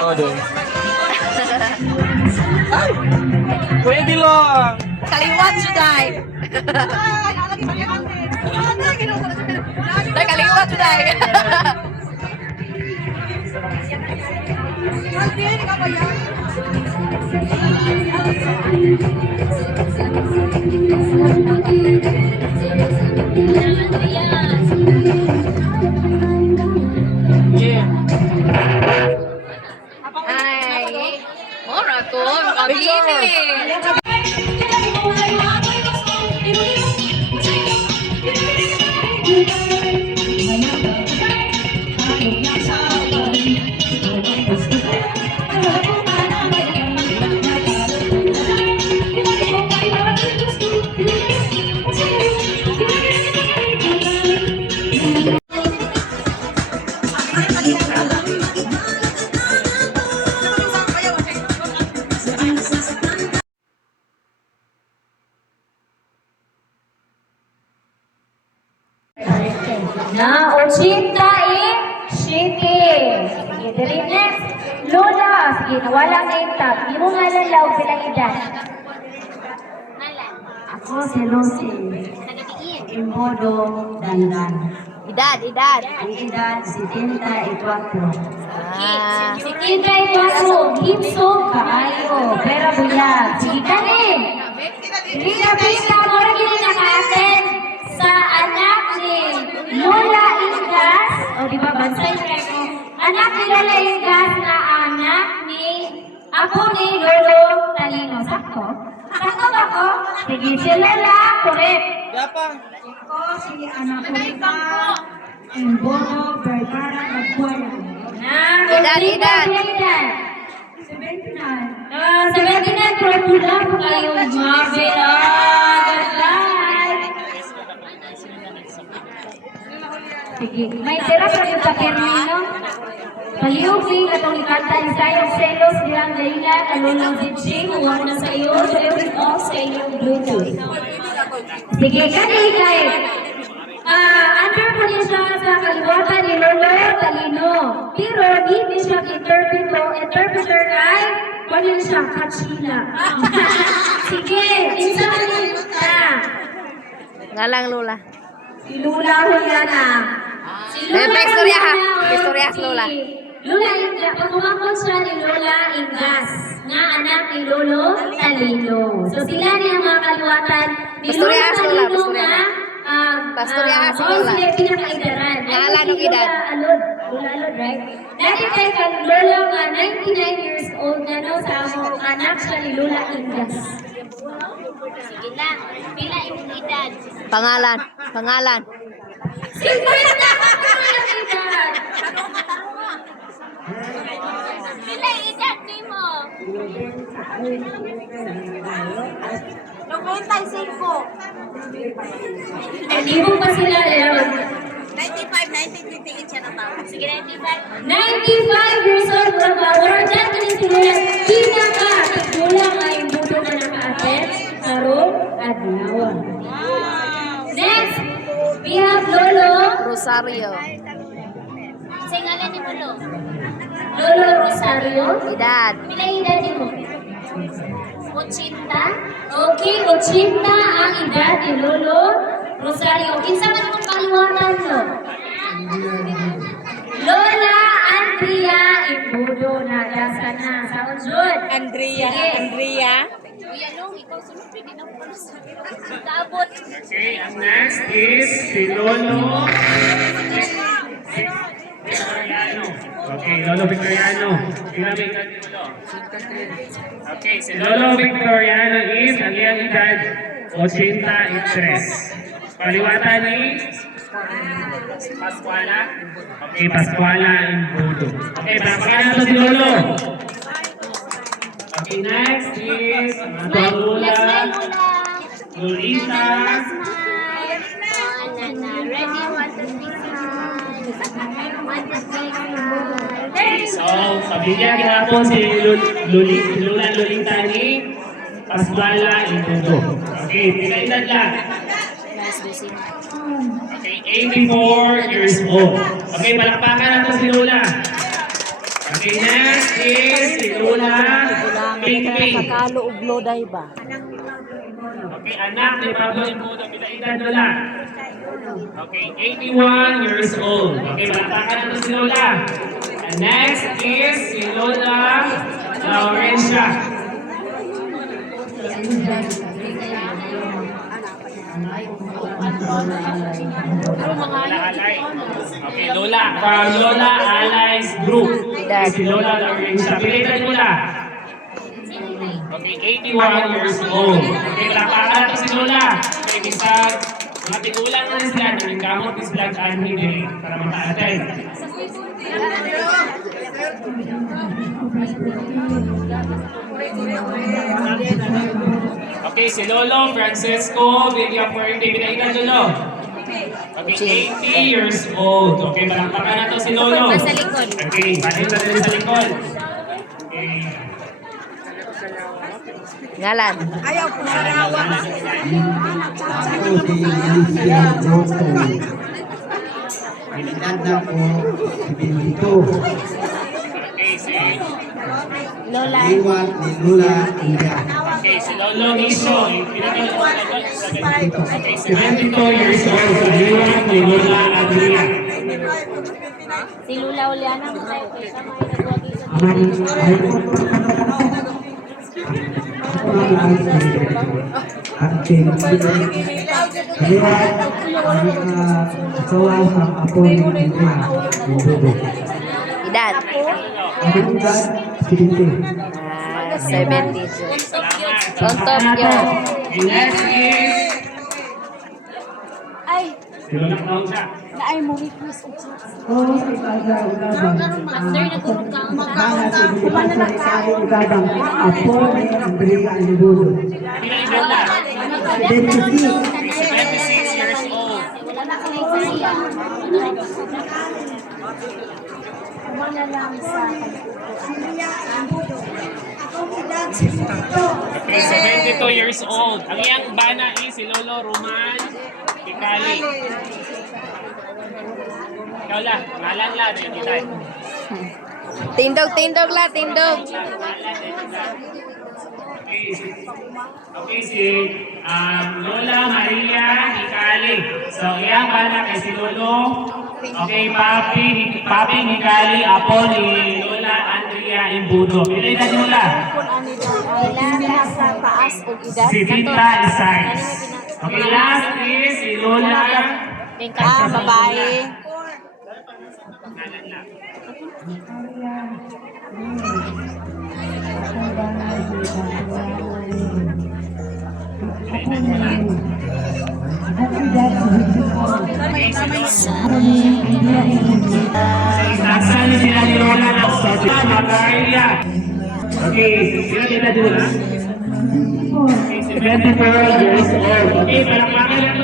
Oh, doon. Ay! Pwede lang! Kaliwat suday. Dai kaliwat suday. Ay, ora to, kabini. Na 87. Sige, dali next. Lola, sige, nawala na yung tap. Imo nga lang law bilang edad. Ako si Lucy. Imbodo Dandan. Edad. Ang edad, 74. Ah. Si Kinday Paso, Gipso, Kaayo, Pera Buyag. Sige ka rin. Pisa, mura gini naka-attend sa anak ni Lola Ingas. O, di ba, bansay niya ko. Anak ni Lola Ingas na anak ni ako ni Lolo Talino. Sakto? Sakto ba ko? Sige, si Lola, correct. Yapang! Ako, si anak ko ito. Imbono, Vergara, Magbuana. Edad. 79 pro pula po kayo Mabela. Sige, may tira sa yung pakirmino. Paliyugi, katong ikanta, isayang selos, bilang Leila, kalulong ditching, huwag na sa iyo, turn off sa inyong Bluetooth. Sige, kanil kayo. Under po niya siya sa kaliwatan ni Lolo Talino. Pero hindi siya interpreter ay wala siya kachila. Sige, isa man na. Ngalang Lola. Si Lula ho yan ah. Si Istorya ha. ho yan, Istorya si Lola. Lola Ingas. Pagkumakot siya ni Lola Ingas. Nga anak ni Lolo Talino. So sila niya mga kaliwatan ni Lolo Istorya Lola, Talino istorya. nga. Pastorya si Oo, Lola. sila pinakaidaran. Ngalan ng edad. Lola Alod, right? Dati kay Lolo nga 99 years old na no sa among anak siya ni Lola Ingas. Sige na, pila yung edad? Pangalan. Sigurado na ako ng edad. Pila yung edad ni mo? 95. Hindi mo pa sila alam. 95 siya na tao. Sige, 95. 95 years old from Awardan Kinisila. Pinaka tigulang ay buto na naka-attend karong adlaw. Next, we have Lolo. Rosario. Singalan ni mo, Lolo Rosario. Edad. Pila edad ni mo? 80? Okay, 80 ang edad ni Lolo Rosario. Kinsa man mong kaliwatan mo? Lola Andrea Imbudo na dasa na sa unjud. Andrea. Kuya Long, ikaw sunod pwede na po Dabot. Okay, ang next is si Lolo Victoriano. Okay, Lolo Victoriano. Ginamit ka ni Lolo. Okay, si Lolo Victoriano is ang iyang edad 83. Paliwatan ni Pascuala. Okay, Pascuala Imbudo. Okay, palakpakan natin si Lolo. Okay, next is Lula Lolita. Okay, so pamilya gihapon si Lula Lolita ni Pascuala Imbudo. Okay, pila edad lang. Okay, 84 years old. Okay, palakpakan natin si Lula. Okay, Okay, next is si Lola Ping-Ping. Kakalo ug loday ba? Okay, anak ni Pablo Imbudo, pinaitan Lola. Okay, 81 years old. Okay, palakpakan na to si Lola. And next is si Lola Laurencia. Lola Alay. Okay, Lola, from Lola Alay's group. Si Lola Laurencia. Pinaitan Lola. Okay, 81 years old. Okay, palakpakan na to si Lola. Okay, bisag mga tigulang na sila, nagkamot is vlog army din para maka-attend. Okay, si Lolo Francesco Villafuerte, pinaitan Lolo. Okay, 80 years old. Okay, palakpakan na to si Lolo. Sa likod. Okay, balik na din sa likod. Okay. Ngalan. Ayaw po sa rawa. Ako si Alicia Broto. Pinaganda ko si Benito. Okay, si Lola. Iwan ni Lula India. Okay, si Lolo Miso. Okay, 72 years old. Sa iwan ni Lola Adria. Si Lula Uliana. Aking kaliwat ang asawa sa apo ni India. Edad. Ang edad, 70. 70. Salamat. Tontop yun. Okay, next is Ay, si Lola Claudia. naay mo request og Oo, sa Ugabang. Master na guro ka ang Kumana na sa Ugabang. Apo ni Andrea Alibudo. Pinay Lola. 76. 26 years old. wala na kay Isaiah. Wala lang sa Okay, 72 years old. Ang iyang bana is si Lolo Roman Kikali. Ikaw la, ngalan la, din kita. Tindog la, tindog. Okay, okay si Lola Maria Hikali. So, iyang bana kay si Lolo. Okay, Papi Hikali, apo ni Lola Andrea Imbudo. Pilay na Lola. Wala sa taas og edad. Si Tita Isais. Okay, last is si Lola. Babae. Ngalan la. Nasaan sila ni Lola ng Sophia Magaria? Okay, sila nila Lola? 74 years old. Okay, palakpakan lang